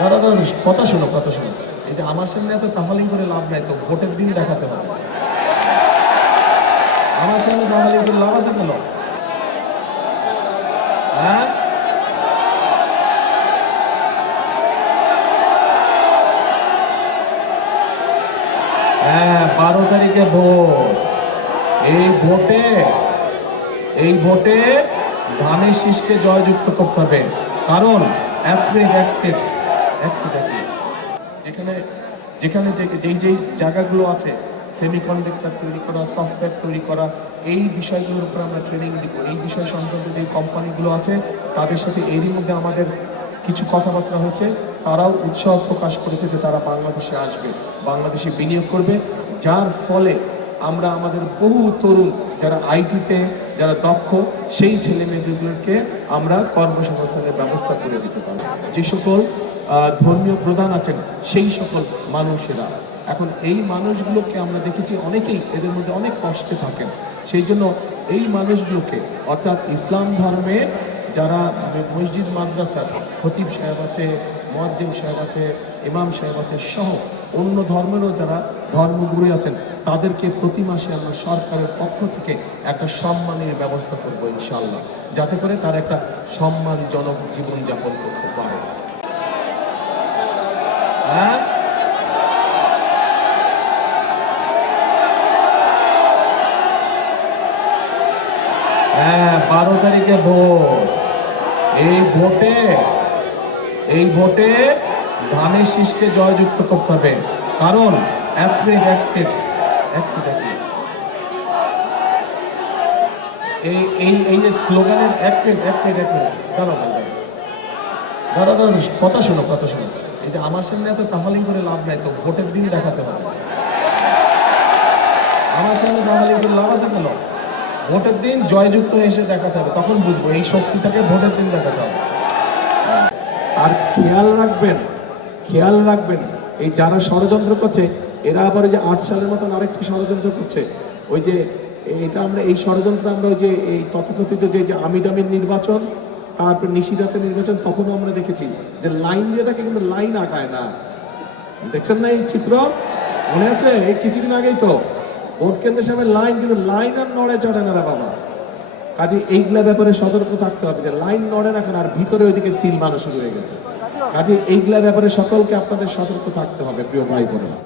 দাদা দাদা কথা শোনো কথা শোনো। এই যে আমার সামনে এত তাফালিং করে লাভ নাই তো, ভোটের দিন দেখাতে হবে। আমার সামনে তাফালিং করে লাভ আছে কেন? হ্যাঁ, হ্যাঁ 12 তারিখে ভোট। এই ভোটে ধানের শীষকে জয়যুক্ত করতে হবে। কারণ যেখানে যেখানে যেই জায়গাগুলো আছে, সেমিকন্ডাক্টর তৈরি করা, সফটওয়্যার তৈরি করা, এই বিষয়গুলোর উপর আমরা ট্রেনিং দিব। এই বিষয় সংক্রান্ত যে কোম্পানিগুলো আছে তাদের সাথে এরই মধ্যে আমাদের কিছু কথাবার্তা হয়েছে। তারাও উৎসাহ প্রকাশ করেছে যে তারা বাংলাদেশে আসবে, বাংলাদেশে বিনিয়োগ করবে, যার ফলে আমরা আমাদের বহু তরুণ যারা আইটিতে যারা দক্ষ, সেই ছেলে মেয়েদেরকে আমরা কর্মসংস্থানের ব্যবস্থা করে দিতে পারি। যে সকল ধর্মীয় প্রধান আছেন সেই সকল মানুষেরা, এখন এই মানুষগুলোকে আমরা দেখেছি অনেকেই এদের মধ্যে অনেক কষ্টে থাকেন। সেই জন্য এই মানুষগুলোকে, অর্থাৎ ইসলাম ধর্মে যারা মসজিদ মাদ্রাসার খতিব সাহেব আছে, মুয়াজ্জিম সাহেব আছে, ইমাম সাহেব আছে সহ অন্য ধর্মেরও যারা ধর্মগুরু আছেন, তাদেরকে প্রতি মাসে আমরা সরকারের পক্ষ থেকে একটা সম্মানের ব্যবস্থা করবো ইনশাআল্লাহ, যাতে করে তারা একটা সম্মানজনক জীবনযাপন করতে পারে। হ্যাঁ, হ্যাঁ 12 তারিখে ভোট। এই ভোটে ধানের শীষকে জয়যুক্ত করতে হবে। কারণ এই যে স্লোগানের দাদা কথা শোনো কথা শোনো। এই যে আমার সামনে এত তাফালিং করে লাভ নাই তো, ভোটের দিন দেখাতে হবে। আমার সামনে তাফালিং করে লাভ আছে কেন? ভোটের দিন জয়যুক্ত এসে দেখাতে হবে, তখন বুঝবো এই শক্তিটাকে ভোটের দিন দেখাতে হবে। আর খেয়াল রাখবেন এই যারা ষড়যন্ত্র করছে, এরা আবার ওই যে 8 সালের মতন আরেকটি ষড়যন্ত্র করছে। ওই যে এটা আমরা এই ষড়যন্ত্র আমরা ওই যে এই তথাকথিত যে আমির নির্বাচন, তারপর নিশিরাতের নির্বাচন, তখনও আমরা দেখেছি যে লাইন দিয়ে থাকে কিন্তু লাইন আগায় না। দেখছেন না এই চিত্র? মনে আছে এই কিছুদিন আগেই তো ভোট কেন্দ্রের সামনে লাইন, কিন্তু লাইন আর নড়ে চড়ে না বাবা। কাজে এইগুলা ব্যাপারে সতর্ক থাকতে হবে যে লাইন নড়ে না কেন, আর ভিতরে ওইদিকে সিল মারা শুরু হয়ে গেছে। কাজে এইগুলা ব্যাপারে সকলকে আপনাদের সতর্ক থাকতে হবে প্রিয় ভাই বোনেরা।